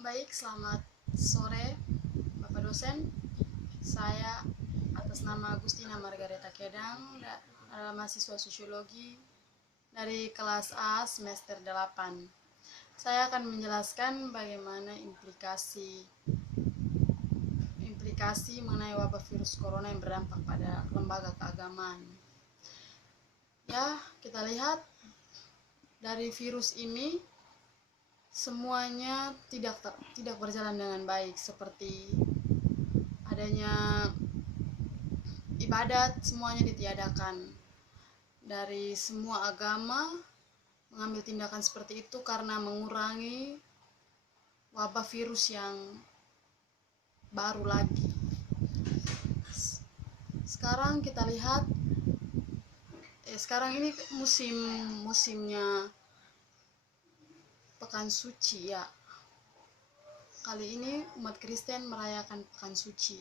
Baik, selamat sore Bapak dosen. Saya atas nama Agustina Margareta Kedang adalah mahasiswa sosiologi dari kelas A semester 8. Saya akan menjelaskan bagaimana implikasi mengenai wabah virus corona yang berdampak pada lembaga keagamaan. Ya, kita lihat dari virus ini semuanya tidak berjalan dengan baik, seperti adanya ibadat semuanya ditiadakan. Dari semua agama mengambil tindakan seperti itu karena mengurangi wabah virus yang baru lagi. Sekarang kita lihat sekarang ini musimnya Pekan Suci ya. Kali ini umat Kristen merayakan Pekan Suci.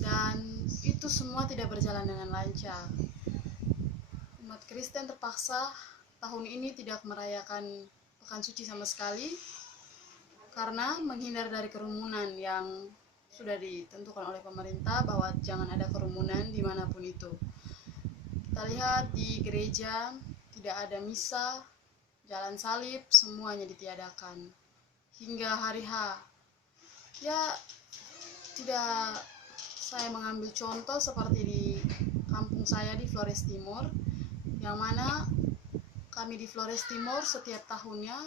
Dan itu semua tidak berjalan dengan lancar. Umat Kristen terpaksa tahun ini tidak merayakan Pekan Suci sama sekali karena menghindar dari kerumunan yang sudah ditentukan oleh pemerintah bahwa jangan ada kerumunan dimanapun itu. Kita lihat di gereja tidak ada misa, jalan salib, semuanya ditiadakan. Hingga hari H. Ya, tidak saya mengambil contoh seperti di kampung saya di Flores Timur, yang mana kami di Flores Timur setiap tahunnya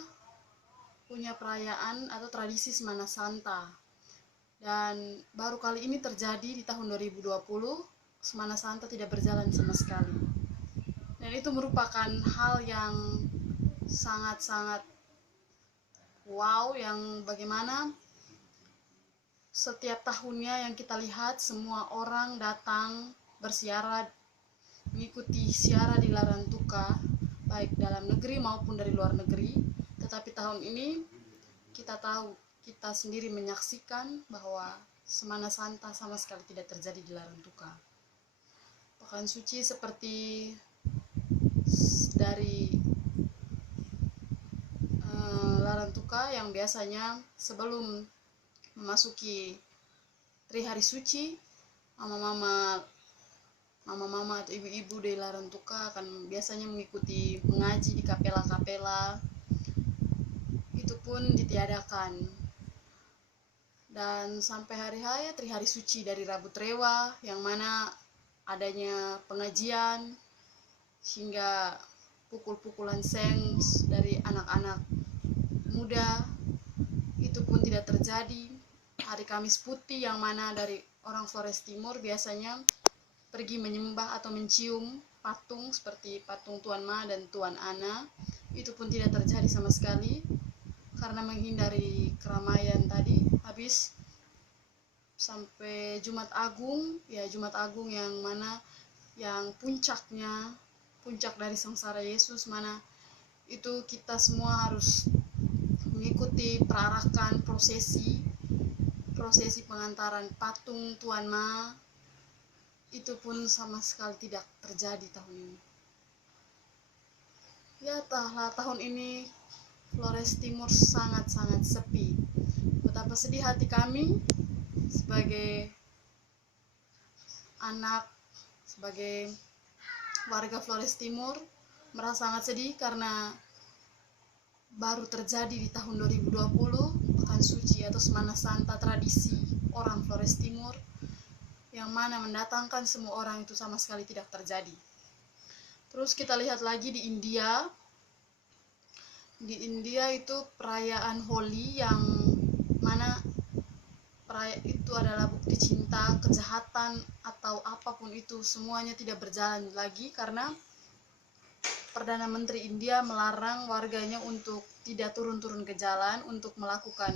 punya perayaan atau tradisi Semana Santa. Dan baru kali ini terjadi di tahun 2020, Semana Santa tidak berjalan sama sekali. Dan itu merupakan hal yang sangat-sangat wow, yang bagaimana setiap tahunnya yang kita lihat semua orang datang bersiara, mengikuti siara di Larantuka, baik dalam negeri maupun dari luar negeri. Tetapi tahun ini kita sendiri menyaksikan bahwa Semana Santa sama sekali tidak terjadi di Larantuka. Pekan Suci seperti dari Larantuka yang biasanya sebelum memasuki Trihari Suci, mama-mama atau ibu-ibu di Larantuka akan biasanya mengikuti mengaji di kapela-kapela. Itu pun ditiadakan. Dan sampai hari H ya Trihari Suci dari Rabu Trewa, yang mana adanya pengajian hingga pukul-pukulan seng dari anak-anak muda, itu pun tidak terjadi. Hari Kamis Putih yang mana dari orang Flores Timur biasanya pergi menyembah atau mencium patung seperti patung Tuan Ma dan Tuan Ana, itu pun tidak terjadi sama sekali karena menghindari keramaian tadi. Habis sampai Jumat Agung yang mana yang puncak dari sengsara Yesus, mana itu kita semua harus mengikuti perarakan prosesi pengantaran patung Tuan Ma. Itu pun sama sekali tidak terjadi tahun ini. Ya, tahun ini Flores Timur sangat-sangat sepi. Betapa sedih hati kami sebagai anak, sebagai warga Flores Timur, merasa sangat sedih karena baru terjadi di tahun 2020 Pekan Suci atau Semana Santa tradisi orang Flores Timur, yang mana mendatangkan semua orang itu sama sekali tidak terjadi. Terus kita lihat lagi di India. Di India itu perayaan Holi, yang mana perayaan itu adalah bukti cinta, kejahatan atau apapun itu semuanya tidak berjalan lagi karena Perdana Menteri India melarang warganya untuk tidak turun-turun ke jalan untuk melakukan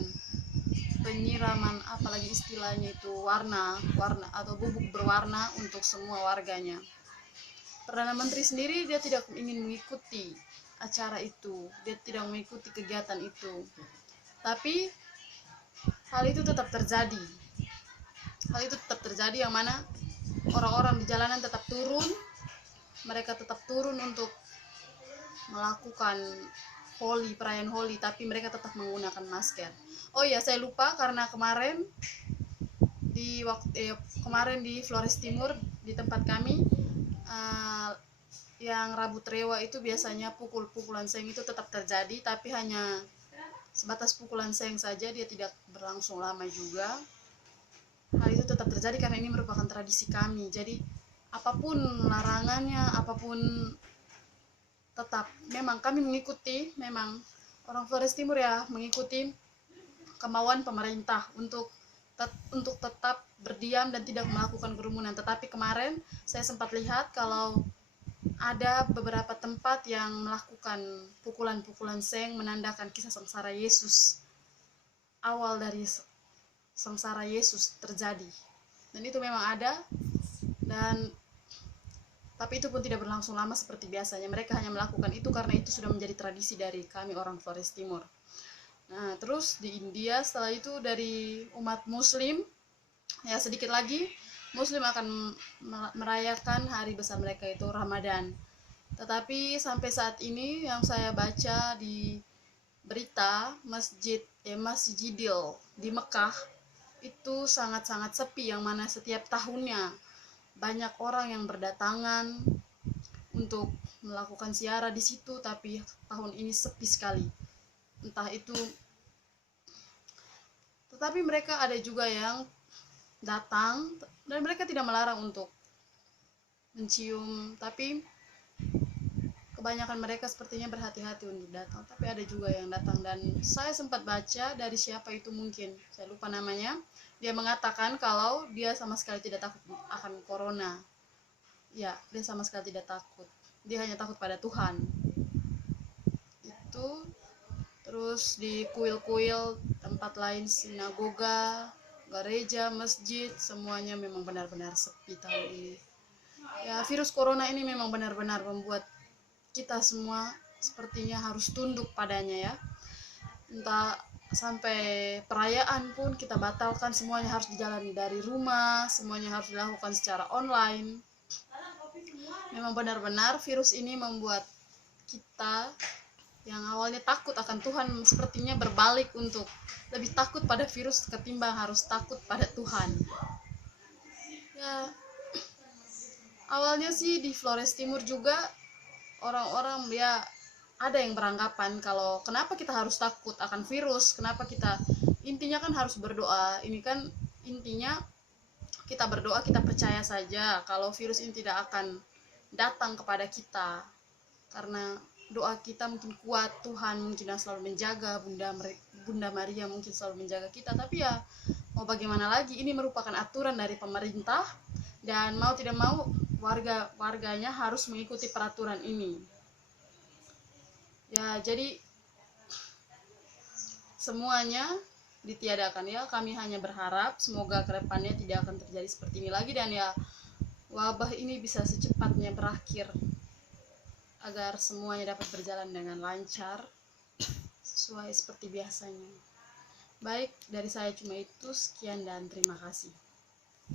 penyiraman, apalagi istilahnya itu warna atau bubuk berwarna untuk semua warganya. Perdana Menteri sendiri dia tidak ingin mengikuti acara itu, dia tidak mengikuti kegiatan itu. Tapi hal itu tetap terjadi. Yang mana orang-orang di jalanan tetap turun, mereka tetap turun untuk melakukan perayaan Holi, tapi mereka tetap menggunakan masker. Oh iya, saya lupa karena kemarin kemarin di Flores Timur di tempat kami, yang Rabu Trewa itu biasanya pukulan seng itu tetap terjadi, tapi hanya sebatas pukulan seng saja, dia tidak berlangsung lama juga. Hal itu tetap terjadi karena ini merupakan tradisi kami. Jadi apapun larangannya, apapun, tetap memang kami mengikuti, memang orang Flores Timur ya mengikuti kemauan pemerintah untuk tetap berdiam dan tidak melakukan kerumunan. Tetapi kemarin saya sempat lihat kalau ada beberapa tempat yang melakukan pukulan-pukulan seng menandakan kisah sengsara Yesus, awal dari sengsara Yesus terjadi. Dan itu memang ada, dan tapi itu pun tidak berlangsung lama seperti biasanya. Mereka hanya melakukan itu karena itu sudah menjadi tradisi dari kami orang Flores Timur. Nah, terus di India setelah itu dari umat Muslim, ya sedikit lagi Muslim akan merayakan hari besar mereka itu Ramadan. Tetapi sampai saat ini yang saya baca di berita, Masjidil di Mekah itu sangat-sangat sepi, yang mana setiap tahunnya banyak orang yang berdatangan untuk melakukan ziarah di situ, tapi tahun ini sepi sekali. Entah itu, tetapi mereka ada juga yang datang dan mereka tidak melarang untuk mencium, tapi kebanyakan mereka sepertinya berhati-hati untuk datang. Tapi ada juga yang datang, dan saya sempat baca dari siapa itu, mungkin saya lupa namanya, dia mengatakan kalau dia sama sekali tidak takut akan corona. Ya, dia sama sekali tidak takut, dia hanya takut pada Tuhan. Itu terus di kuil-kuil tempat lain, sinagoga, gereja, masjid, semuanya memang benar-benar sepi tahun ini. Ya, virus corona ini memang benar-benar membuat kita semua sepertinya harus tunduk padanya ya. Entah sampai perayaan pun kita batalkan, semuanya harus dijalani dari rumah, semuanya harus dilakukan secara online. Memang benar-benar virus ini membuat kita yang awalnya takut akan Tuhan sepertinya berbalik untuk lebih takut pada virus ketimbang harus takut pada Tuhan. Ya, awalnya sih di Flores Timur juga orang-orang ya ada yang beranggapan kalau kenapa kita harus takut akan virus, kenapa kita, intinya kan harus berdoa. Ini kan intinya kita berdoa, kita percaya saja kalau virus ini tidak akan datang kepada kita karena doa kita mungkin kuat, Tuhan mungkin selalu menjaga, Bunda Maria mungkin selalu menjaga kita. Tapi ya mau bagaimana lagi, ini merupakan aturan dari pemerintah dan mau tidak mau warganya harus mengikuti peraturan ini. Ya, jadi semuanya ditiadakan ya. Kami hanya berharap semoga kedepannya tidak akan terjadi seperti ini lagi, dan ya wabah ini bisa secepatnya berakhir agar semuanya dapat berjalan dengan lancar sesuai seperti biasanya. Baik, dari saya cuma itu, sekian dan terima kasih.